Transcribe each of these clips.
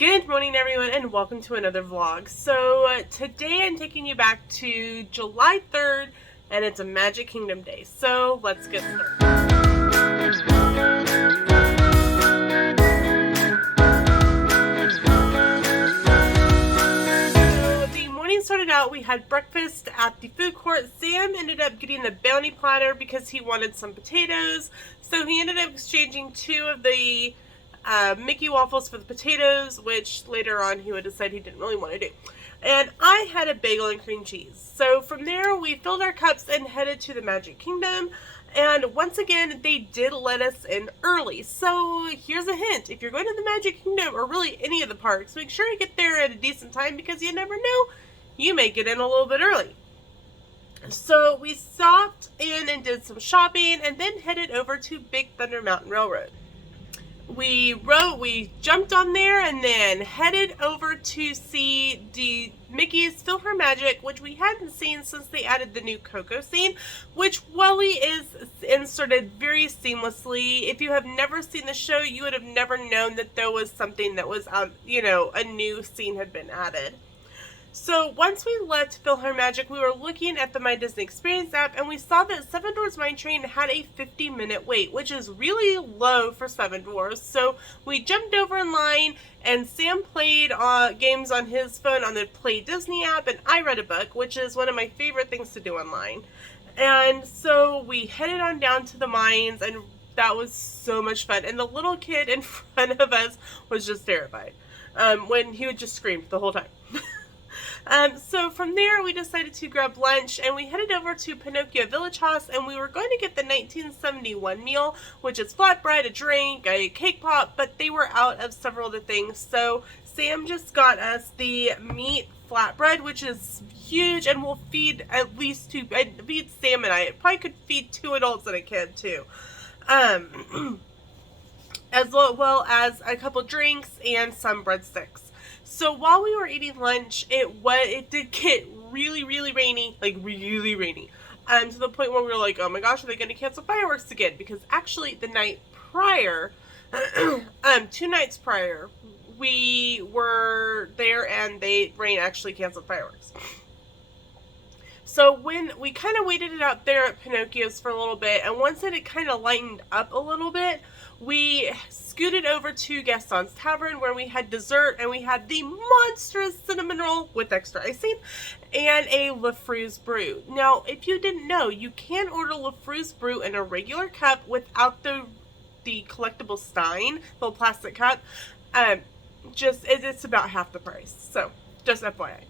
Good morning, everyone, and welcome to another vlog. So today I'm taking you back to July 3rd, and it's a Magic Kingdom day. So let's get started. So the morning started out, we had breakfast at the food court. Sam ended up getting the bounty platter because he wanted some potatoes. So he ended up exchanging two of the Mickey waffles for the potatoes, which later on he would decide he didn't really want to do. And I had a bagel and cream cheese. So from there we filled our cups and headed to the Magic Kingdom. And once again, they did let us in early. So here's a hint. If you're going to the Magic Kingdom, or really any of the parks, make sure you get there at a decent time because you never know, you may get in a little bit early. So we stopped in and did some shopping and then headed over to Big Thunder Mountain Railroad. We jumped on there and then headed over to see the Mickey's PhilharMagic, which we hadn't seen since they added the new Coco scene, which Welly is inserted very seamlessly. If you have never seen the show, you would have never known that there was something that was out, a new scene had been added. So once we left PhilharMagic, we were looking at the My Disney Experience app and we saw that Seven Dwarfs Mine Train had a 50-minute wait, which is really low for Seven Dwarfs. So we jumped over in line and Sam played games on his phone on the Play Disney app, and I read a book, which is one of my favorite things to do online. And so we headed on down to the mines, and that was so much fun. And the little kid in front of us was just terrified when he would just scream the whole time. So from there we decided to grab lunch and we headed over to Pinocchio Village House, and we were going to get the 1971 meal, which is flatbread, a drink, a cake pop, but they were out of several of the things. So Sam just got us the meat flatbread, which is huge and will feed at least two, feed Sam and I. It probably could feed 2 adults and a kid too. As well as a couple drinks and some breadsticks. So while we were eating lunch, it did get really, really rainy, like really rainy, to the point where we were like, oh my gosh, are they going to cancel fireworks again? Because actually the night prior, 2 nights prior, we were there and rain actually canceled fireworks. So when we kind of waited it out there at Pinocchio's for a little bit, and once it had kind of lightened up a little bit, we scooted over to Gaston's Tavern where we had dessert, and we had the monstrous cinnamon roll with extra icing and a Le Fru's brew. Now, if you didn't know, you can order Le Fru's brew in a regular cup without the collectible stein, little plastic cup. It's about half the price. So, just FYI.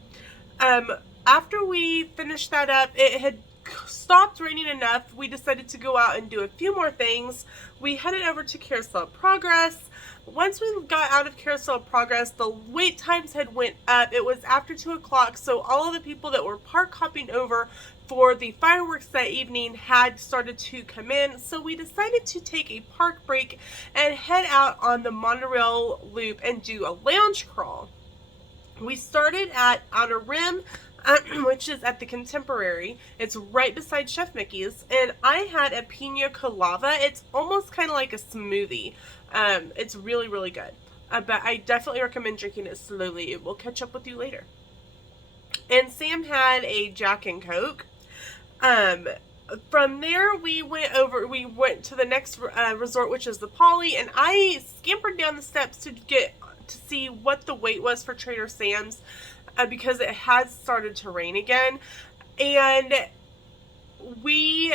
After we finished that up, it had stopped raining enough. We decided to go out and do a few more things. We headed over to Carousel of Progress. Once we got out of Carousel of Progress, the wait times had went up. It was after 2 o'clock, so all of the people that were park hopping over for the fireworks that evening had started to come in. So we decided to take a park break and head out on the Monorail loop and do a lounge crawl. We started at Outer Rim, which is at the Contemporary. It's right beside Chef Mickey's, and I had a pina colada. It's almost kind of like a smoothie. It's really, really good. But I definitely recommend drinking it slowly. It will catch up with you later. And Sam had a Jack and Coke. From there, we went to the next resort, which is the Poly, and I scampered down the steps to see what the wait was for Trader Sam's, because it had started to rain again. And we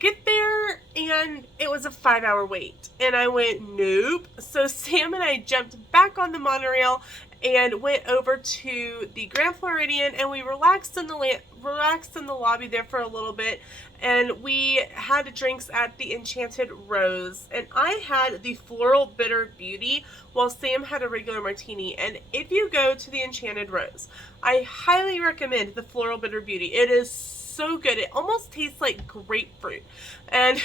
get there and it was a 5-hour wait, and I went nope. So Sam and I jumped back on the monorail and went over to the Grand Floridian, and we relaxed in the lobby there for a little bit, and we had drinks at the Enchanted Rose, and I had the Floral Bitter Beauty while Sam had a regular martini. And if you go to the Enchanted Rose, I highly recommend the Floral Bitter Beauty. It is so good. It almost tastes like grapefruit, and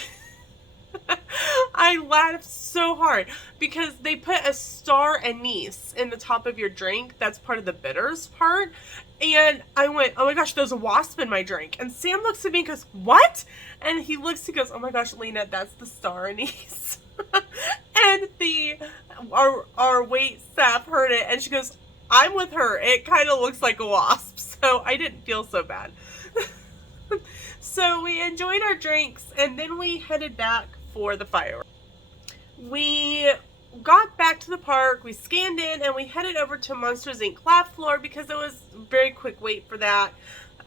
I laughed so hard because they put a star anise in the top of your drink. That's part of the bitters part. And I went, oh my gosh, there's a wasp in my drink. And Sam looks at me and goes, what? And he goes, oh my gosh, Lena, that's the star anise. And And our wait staff heard it, and she goes, "I'm with her. It kind of looks like a wasp." So I didn't feel so bad. So we enjoyed our drinks, and then we headed back for the fireworks. We got back to the park, we scanned in, and we headed over to Monsters Inc. Laugh Floor because it was a very quick wait for that.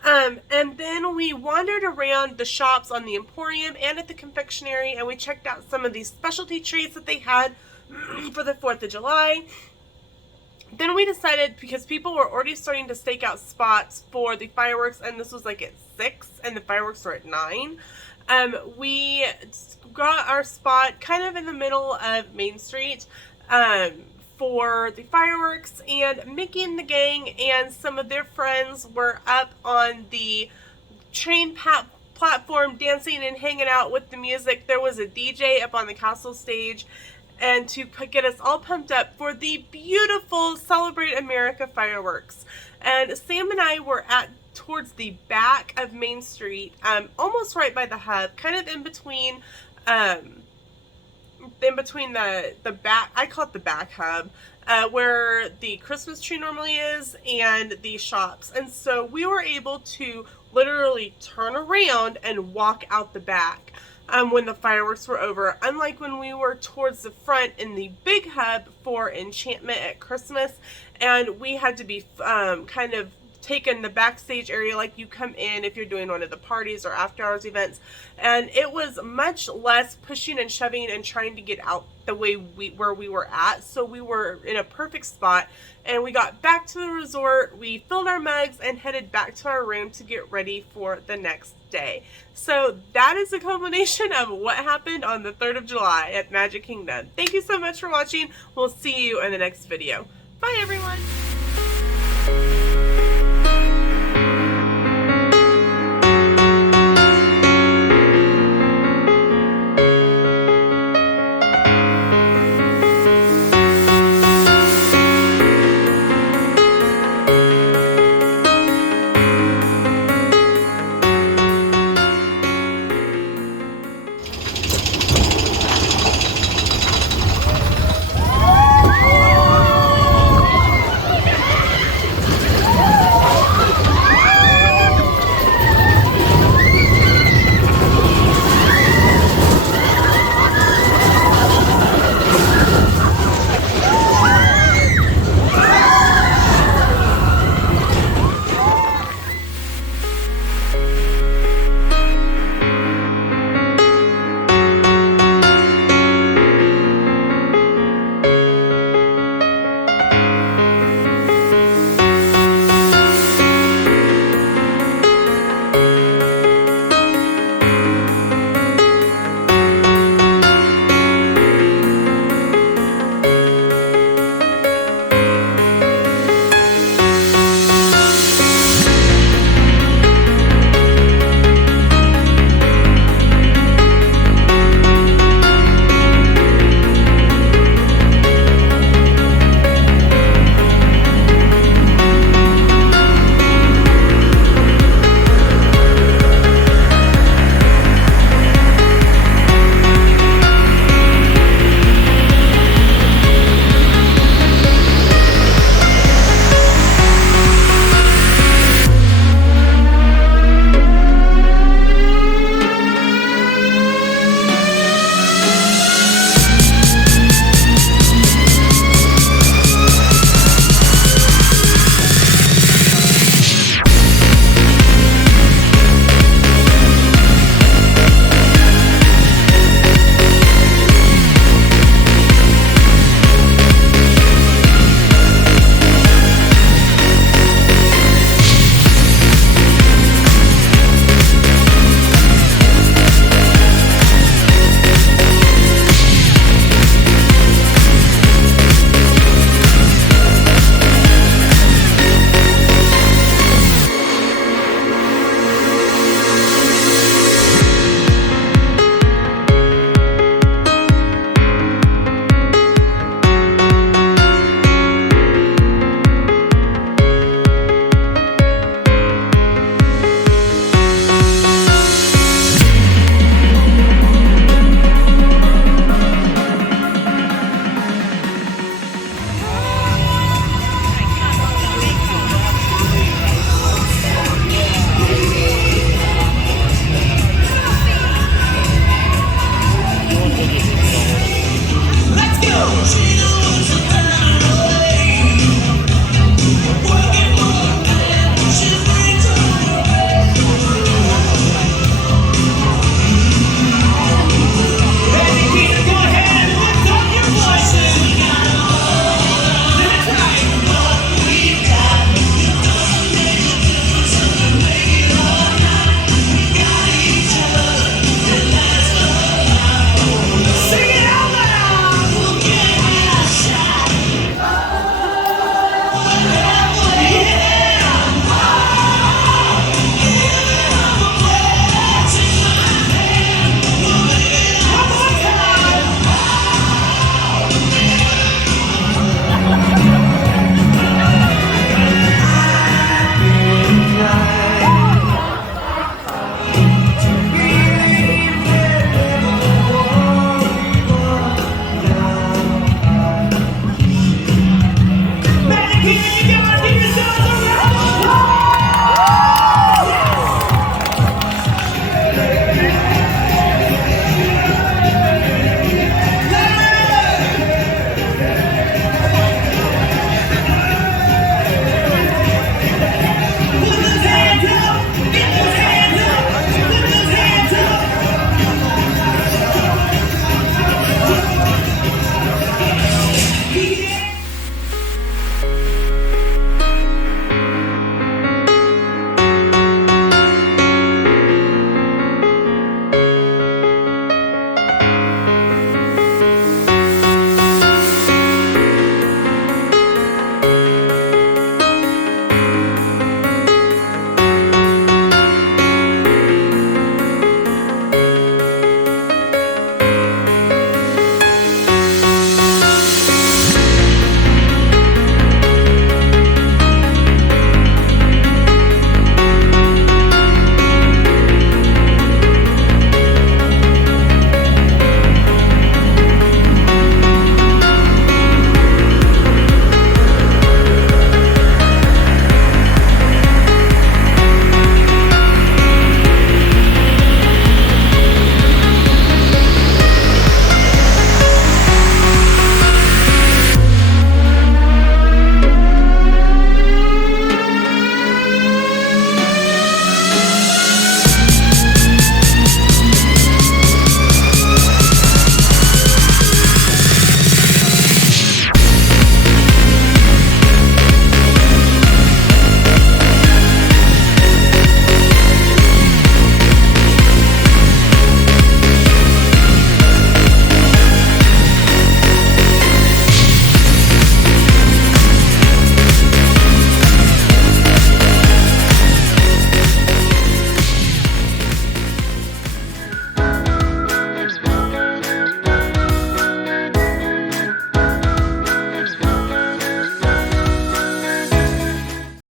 And then we wandered around the shops on the Emporium and at the confectionery, and we checked out some of these specialty treats that they had for the 4th of July. Then we decided, because people were already starting to stake out spots for the fireworks, and this was like at 6 and the fireworks were at 9, we got our spot kind of in the middle of Main Street for the fireworks, and Mickey and the gang and some of their friends were up on the train platform dancing and hanging out with the music. There was a DJ up on the castle stage, and to get us all pumped up for the beautiful Celebrate America fireworks. And Sam and I were towards the back of Main Street, almost right by the hub, kind of in between the back, I call it the back hub, where the Christmas tree normally is and the shops. And so we were able to literally turn around and walk out the back when the fireworks were over, unlike when we were towards the front in the big hub for Enchantment at Christmas, and we had to be kind of taken the backstage area like you come in if you're doing one of the parties or after hours events, and it was much less pushing and shoving and trying to get out the way where we were at. So we were in a perfect spot, and we got back to the resort, we filled our mugs and headed back to our room to get ready for the next day. So that is a culmination of what happened on the 3rd of July at Magic Kingdom. Thank you so much for watching. We'll see you in the next video. Bye everyone.